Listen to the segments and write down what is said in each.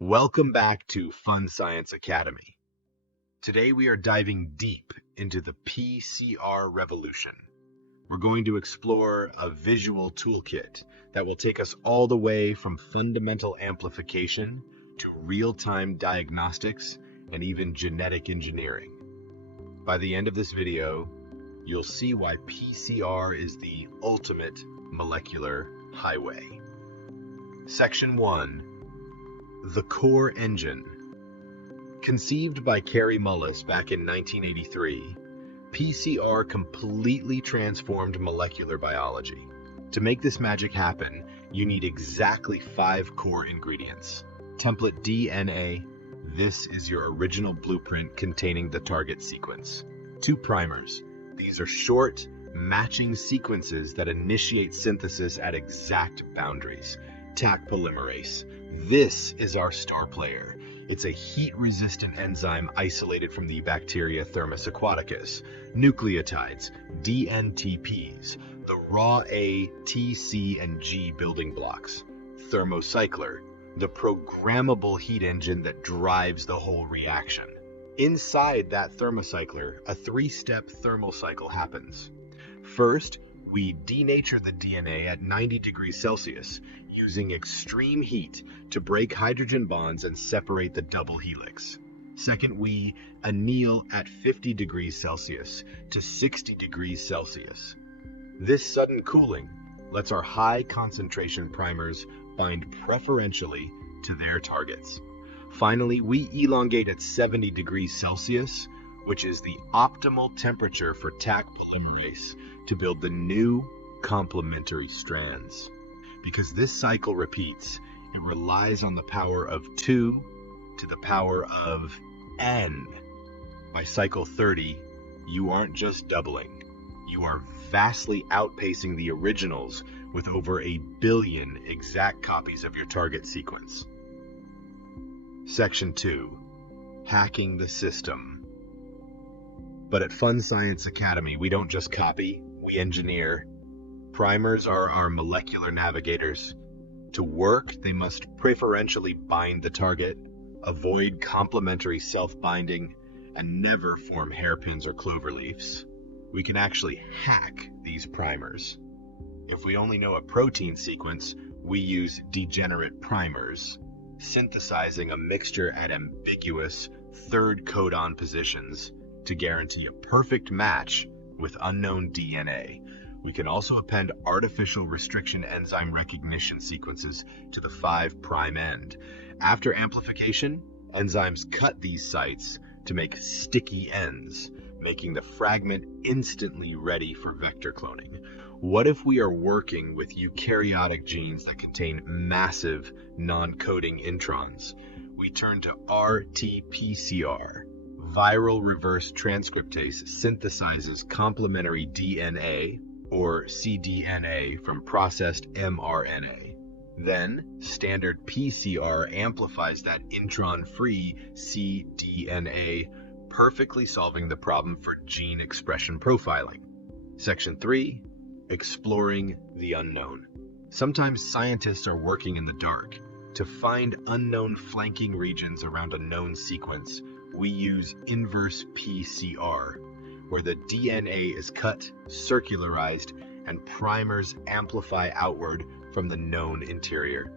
Welcome back to Fun Science Academy. Today we are diving deep into the PCR revolution. We're going to explore a visual toolkit that will take us all the way from fundamental amplification to real-time diagnostics and even genetic engineering. By the end of this video, you'll see why PCR is the ultimate molecular highway. Section 1. The Core Engine. Conceived by Kary Mullis back in 1983, PCR completely transformed molecular biology. To make this magic happen, you need exactly 5 core ingredients. Template DNA. This is your original blueprint containing the target sequence. 2 primers. These are short, matching sequences that initiate synthesis at exact boundaries. Taq Polymerase. This is our star player. It's a heat-resistant enzyme isolated from the bacteria Thermus aquaticus. Nucleotides, DNTPs, the raw A, T, C, and G building blocks. Thermocycler, the programmable heat engine that drives the whole reaction. Inside that thermocycler, a 3-step thermal cycle happens. First, we denature the DNA at 90 degrees Celsius, using extreme heat to break hydrogen bonds and separate the double helix. Second, we anneal at 50 degrees Celsius to 60 degrees Celsius. This sudden cooling lets our high concentration primers bind preferentially to their targets. Finally, we elongate at 70 degrees Celsius, which is the optimal temperature for Taq Polymerase to build the new complementary strands. Because this cycle repeats, it relies on the power of 2 to the power of n. By cycle 30, you aren't just doubling, you are vastly outpacing the originals with over 1 billion exact copies of your target sequence. Section 2. Hacking the system. But at Fun Science Academy, we don't just copy, we engineer. Primers are our molecular navigators. To work, they must preferentially bind the target, avoid complementary self-binding, and never form hairpins or cloverleafs. We can actually hack these primers. If we only know a protein sequence, we use degenerate primers, synthesizing a mixture at ambiguous third codon positions to guarantee a perfect match with unknown DNA. We can also append artificial restriction enzyme recognition sequences to the 5' end. After amplification, enzymes cut these sites to make sticky ends, making the fragment instantly ready for vector cloning. What if we are working with eukaryotic genes that contain massive non-coding introns? We turn to RT-PCR. Viral reverse transcriptase synthesizes complementary DNA, or cDNA, from processed mRNA. Then, standard PCR amplifies that intron-free cDNA, perfectly solving the problem for gene expression profiling. Section 3. Exploring the unknown. Sometimes scientists are working in the dark. To find unknown flanking regions around a known sequence, we use inverse PCR, where the DNA is cut, circularized, and primers amplify outward from the known interior.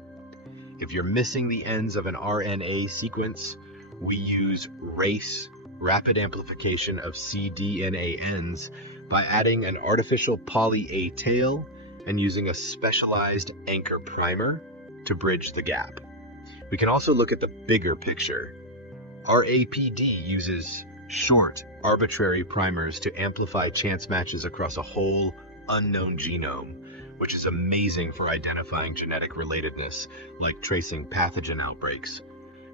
If you're missing the ends of an RNA sequence, we use RACE, rapid amplification of cDNA ends, by adding an artificial poly-A tail and using a specialized anchor primer to bridge the gap. We can also look at the bigger picture. RAPD uses short, arbitrary primers to amplify chance matches across a whole unknown genome, which is amazing for identifying genetic relatedness, like tracing pathogen outbreaks.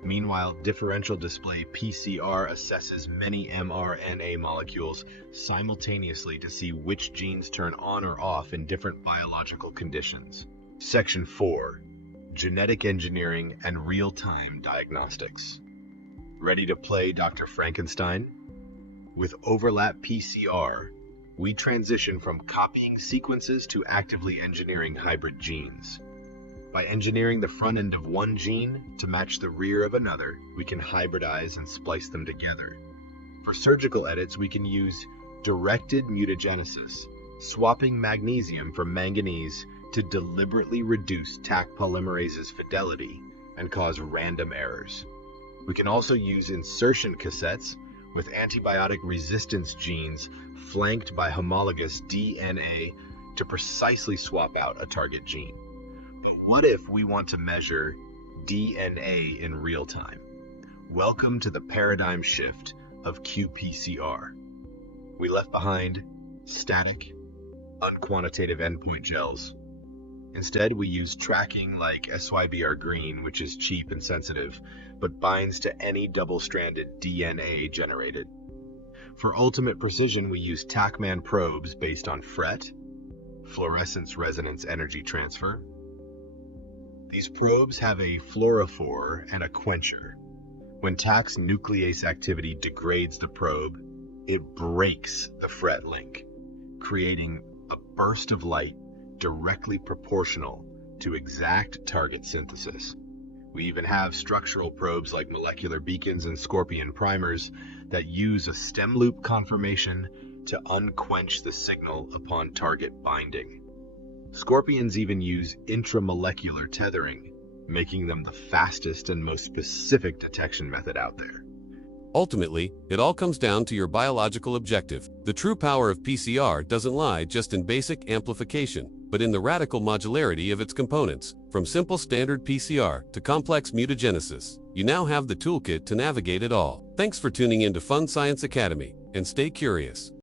Meanwhile, differential display PCR assesses many mRNA molecules simultaneously to see which genes turn on or off in different biological conditions. Section 4. Genetic engineering and real-time diagnostics. Ready to play Dr. Frankenstein? With overlap PCR, we transition from copying sequences to actively engineering hybrid genes. By engineering the front end of one gene to match the rear of another, we can hybridize and splice them together. For surgical edits, we can use directed mutagenesis, swapping magnesium for manganese to deliberately reduce Taq Polymerase's fidelity and cause random errors. We can also use insertion cassettes with antibiotic resistance genes flanked by homologous DNA to precisely swap out a target gene. But what if we want to measure DNA in real time? Welcome to the paradigm shift of qPCR. We left behind static, unquantitative endpoint gels. Instead, we use tracking like SYBR Green, which is cheap and sensitive, but binds to any double-stranded DNA generated. For ultimate precision, we use TaqMan probes based on FRET, fluorescence resonance energy transfer. These probes have a fluorophore and a quencher. When Taq's nuclease activity degrades the probe, it breaks the FRET link, creating a burst of light directly proportional to exact target synthesis. We even have structural probes like molecular beacons and scorpion primers that use a stem loop conformation to unquench the signal upon target binding. Scorpions even use intramolecular tethering, making them the fastest and most specific detection method out there. Ultimately, it all comes down to your biological objective. The true power of PCR doesn't lie just in basic amplification, but in the radical modularity of its components. From simple standard PCR to complex mutagenesis, you now have the toolkit to navigate it all. Thanks for tuning in to Fun Science Academy, and stay curious.